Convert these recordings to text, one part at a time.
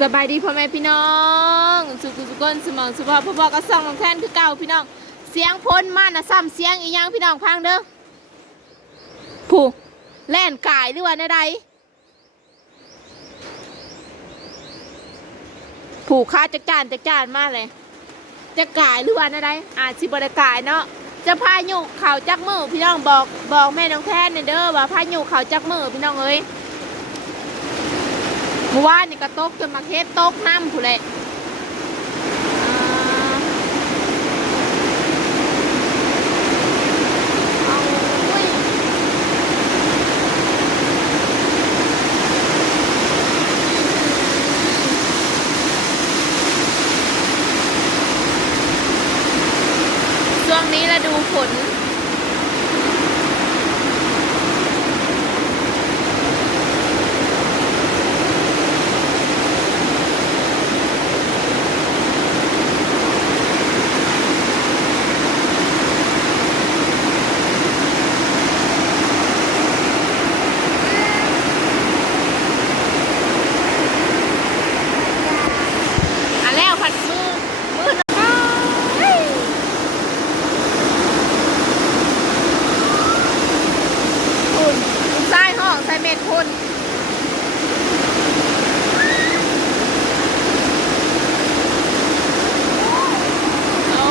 สบายดีพ่อแม่พี่น้องสุขุสุกนสมองสุภาพพ่อบอก็ส่องลงแทนคือเก่าพี่น้อง เสียงพ้นมานะซ้ำเสียงอีหยังพี่น้องพังเด้อผู้แล่นกายหรือว่าในใดผู้ค้าจักจานจักจานมาเลยจะกายหรือว่าในใดอาจสิบได้กายเนาะจะพายุเข่าจักมือพี่น้องบอกบอกแม่น้องแทนเนเด้อว่าพายุเข่าจักมือพี่น้องเอ้ย เมื่อวานนี่ก็ตกจนมาเทศตกน้ำผู้นแหละอ่าเอาอุ้ยช่วงนี้เราดูฝน อะแล้วผัดมือ มือน้อยคุณคุณใต้ห้องใส่เม็ดคุณโอ้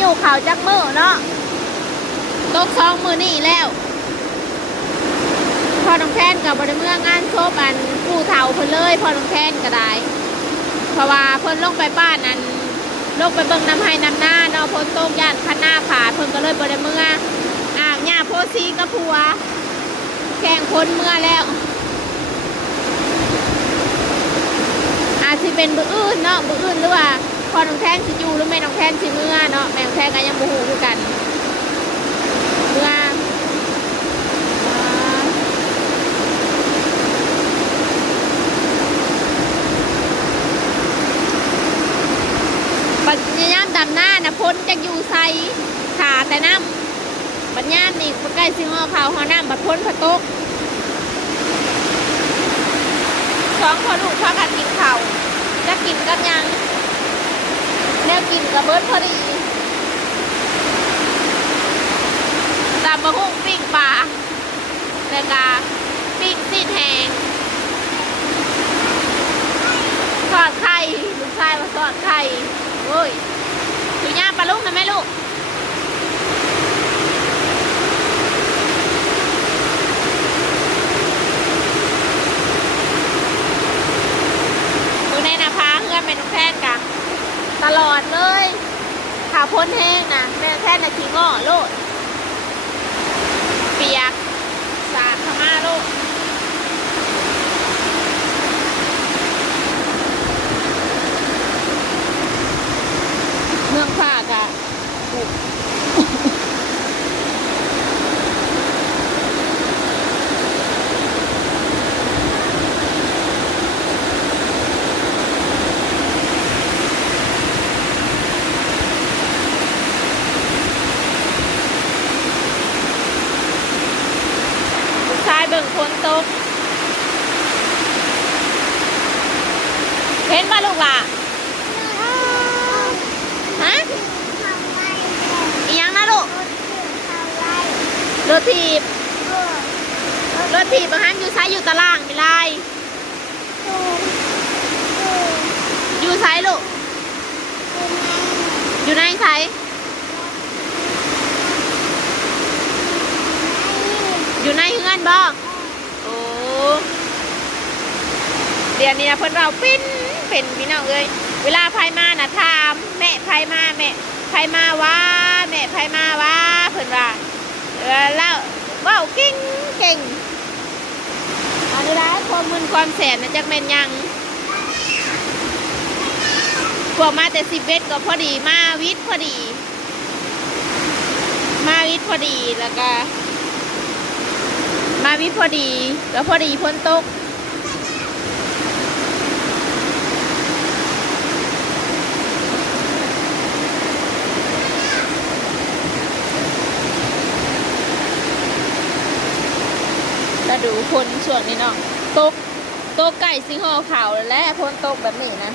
พายุเขาจักมือเนาะตกสองมือนี่แล้วพอน้องแทนกับบริเมืองานโซบันผู้เฒ่าเพิ่นเลยพอน้องแทนก็ได้เพราะว่าเพิ่นลงไปบ้านนั้นลงไปเบิ่งน้ำให้น้ำหน้าเนาะพิ่นตกย่านคันหน้าขาเพิ่นก็เลยบริเมื่ออ้าวย่าโพซีกับผัวแข่งคนเมื่อแล้ว อาจสิเป็นบื้ออื่นเนาะบื้ออื่นหรือว่า พอน้องแทนสิอยู่หรือแม่น้องแทนสิเมื่อเนาะแม่น้องแทนก็ยังบ่ฮู้คือกัน เมื่อนปัญญามดำหน้านะพ้นจะอยู่ใสขาแต่น้ำปัญญามนี่ใกล้สิงอเขาหอน้ำบัดพ้นผะตกสองพอลูกพากันกินข้าจะกินกันยัง แล้วกินกับเบิร์ดพอดีตามมะฮุ่งปิ้งปลาแล้วก็ปิ้งซีดแหงทอดไข่ ลูกชายมาทอดไข่ โอ้ยดูย่าปลาลูกนะแม่ลูก ดูในนาพาเพื่อนเป็นน้องแทนกันตลอดเลยขา พ้นแห้งนะแม่แทนนาทีง้อโลดเปียก สาดขม่าโลด เมืองภาคอะลูกชายเบิ่งคน ตก เห็นป่ะลูกล่ะฮะอียังนะลูก รถถีบ รถถีบบางครั้งอยู่ซ้ายอยู่ตารางไม่ไรอยู่ซ้ายลูก อยู่ในซ้ายอยู่ในเฮือนบ่ เดี๋ยวนี้นะเพิ่อนเราเป็นเป็นพี่น้องเอ้ยเวลาไผมานะถามแม่ไผมาแม่ไผมาว่าแม่ไผมาว่าเพิ่อนว่าแล้วว้าเก่งเก่งอันนี้ละความมึนความแสนนะจักแม่นยังพวกมาแต่สิบเอ็ดก็พอดีมาวิทย์พอดี มาวิทย์พอดีแล้วก็ มาวิพอดีแล้วพอดีพ้นตกถ้าดูคนช่วงนี้เนาะตกตกไก่สิงหอขาวแล้วแหละคนตกแบบนี้นะ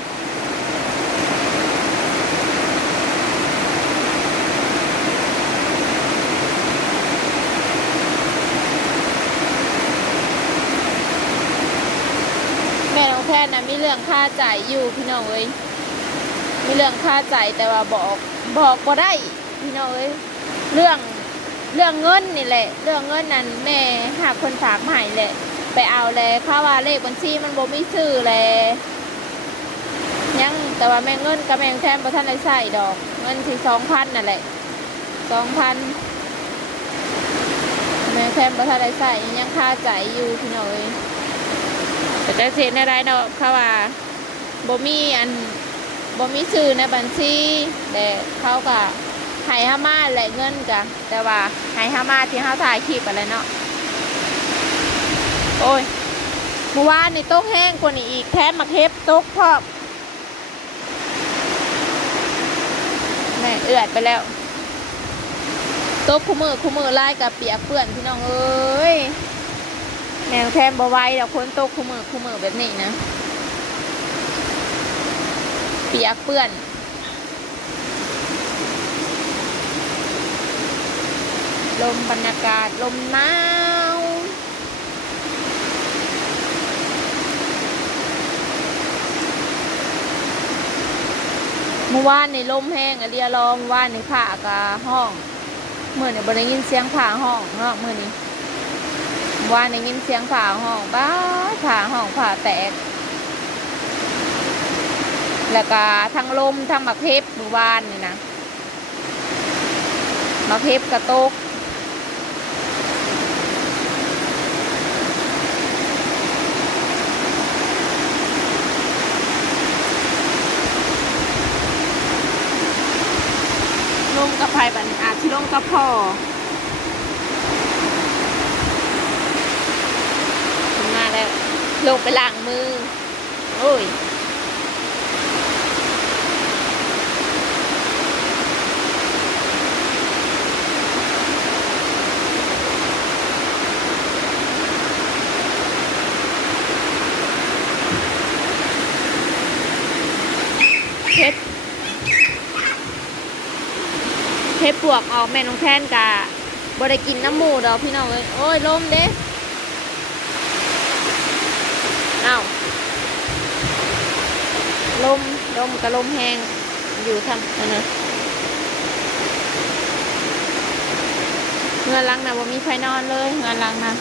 แม่น้องแพทย์นะมีเรื่องค่าจ่ายอยู่พี่น้องเอ้ยมีเรื่องค่าจ่ายแต่ว่าบอกบอกบ่ได้พี่น้องเอ้ยเรื่องเรื่องเงินนี่แหละ เรื่องเงินนั้นแม่หาคนฝากให้แหละ ไปเอาเลยค่าว่าเลขบัญชีมันบ่มีชื่อเลยยังแต่ว่าแม่เงินกับแม่แทนบ่ทันได้ใส่ดอก เงินที่สองพันนั่นแหละสองพันแม่แทนบ่ทันได้ใส่ยังค่าจ่ายอยู่พี่น้องเอ้ย แต่จะเห็นอะไรเนาะเขาว่าบ่มีอันบ่มีชื่อในบัญชีแต่เขาก็ให้ห้ามาแหละเงินกะแต่ว่าให้ห้ามาที่เขาถ่ายคลิปอะไรเนาะโอ้ยเมื่อวานในี่ตกแห้งกว่านี้อีกแถมมาเทปตกพอมแม่เอือดไปแล้วตกคู่มือคู่มือไล่กับเปียกเปื้อนพี่น้องเอ้ย แมวแทมบาไว้แล้วคนตกคู่มือคู่มือแบบนี้นะเปียกเปื้อนลมบรรยากาศลมหนาวเมื่อวานในลมแห้งอะเรียรอเมื่านในผ่ากะห้องเมื่อเนี่ยบได้ยินเสียงผ่าห้องเนาะเมื่อนี้ ว่าในยินเสียงผ่าห้องบ้าผ่าห้องผ่าแตก แล้วก็ทั้งลมทั้งมักเพบมือวานนี่นะมักเพบกระตกลมกับไผ่บันอาจที่ลมกับพ่อ ถึงมาแล้ว ลงไปล้างมือ โอ้ยเพชรเพชรปวกออกแม่น้องแทนกะบได้กินน้ำหมูดอกพี่น้องเอ้ยโอ้ยลมเด้ อ้าวลมลมกับลมแห้งอยู่ทำนั่นะเงินลังนะว่ามีไฟนอนเลยเงินลังนะ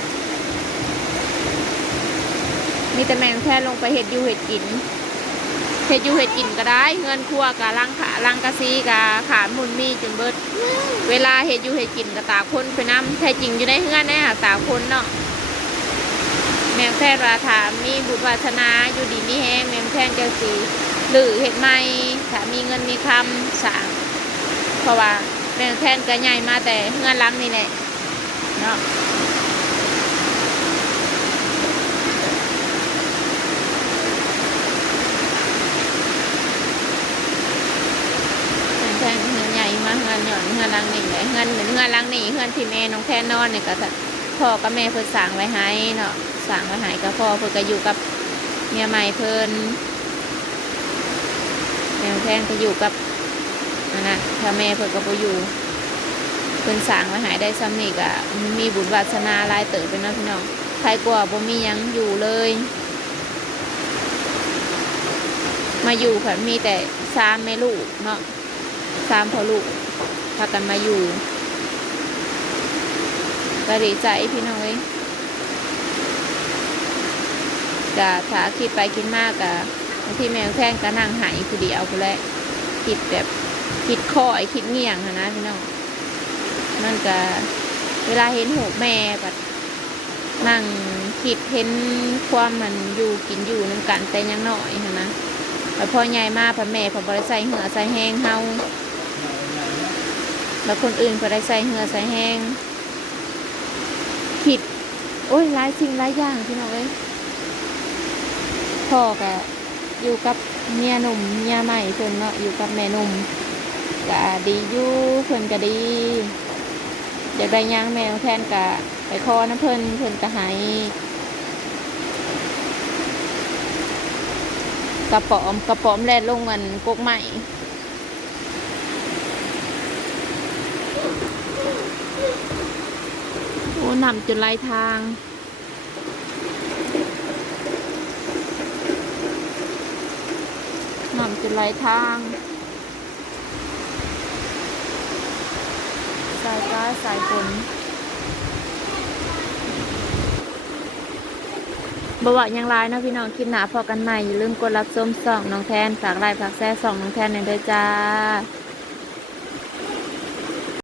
มีแต่แมงแค่ลงไปเห็ดยูเห็ดกินเห็ดยูเห็ดกินก็ได้ เงินครัวกับลังขาลังกะซีกับขาหมุนมีจนเบิด เวลาเห็ดยูเห็ดกินกับตาคนไปน้ำแท้จริงอยู่ในเฮือนแน่ตาคนเนาะ แมงแพทย์ราถามีบุตรวาสนาอยู่ดีมีแห้งแมงแพทย์เจ้าสีหรือเห็ดไหมถ้ามีเงินมีคำสางเพราะว่าแมงแพทย์ก็ใหญ่มาแต่เงินล้างนี่แหละเนาะแมงแทย์เงินใหญ่มาเงินหย่อนเงินล้างนี่แหละเงินเหมือนเงินล้างนี่เงินที่แม่น้องแพทย์นอนเนี่ยก็พ่อกับแม่เพิ่นสั่งไว้ให้เนาะ สั่งมาหายกับพ่อเพื่อก็อยู่กับเมียใหม่เพิ่นแมวแพงก็อยู่กับนั่นะถ้าแม่เพิ่นก็บ่อยู่เพิ่นสั่งมาหายได้ซ้ำนี่ก็มีบุญวาสนาลายเติบไปนะพี่น้องใครกลัวบ่มียังอยู่เลย มาอยู่ค่ะมีแต่สามแม่ลูกเนาะสามพ่อลูกพากันมาอยู่ก็ดีใจพี่น้องเอ้ย กะถ้าคิดไปคิดมากกะบางทีแมวแท่งก็นั่งหายคือเดียวคือแหละคิดแบบคิดข้อไอคิดเงี่ยงนะพี่น้องมันก็เวลาเห็นหูแม่แบบนั่งคิดเห็นความมันอยู่กินอยู่น้ำกันแต่ยังหน่อยนะแล้วพอใหญ่มาพ่อแม่พอบริใส่เหือใส่แห้งเฮาแล้วคนอื่นพอได้ใส่เหือใส่แห้งคิด โอ้ยหลายสิ่งหลายอย่างพี่น้องเอ้ย พ่อก็อยู่กับเมียหนุ่มเมียใหม่เพิ่นเนาะอยู่กับแม่หนุ่มก็ดีอยู่เพิ่นก็ดีอยากได้ย่างแมวแทนกะไปคอน้ำเพิ่นเพิ่นกะหายกระป๋อมกระป๋อมแลดลงกันกกใหม่โอ้นำจนไรทาง นำจนไรทางสายฟ้าสายฝนบว่าหยังไรเนะพี่น้องคลิปหนาพอกันใหม่อย่าลืมกดรับชมส่องน้องแทนฝากไลค์ฝากแซ่ส่องน้องแทนเนอยด้อจ้า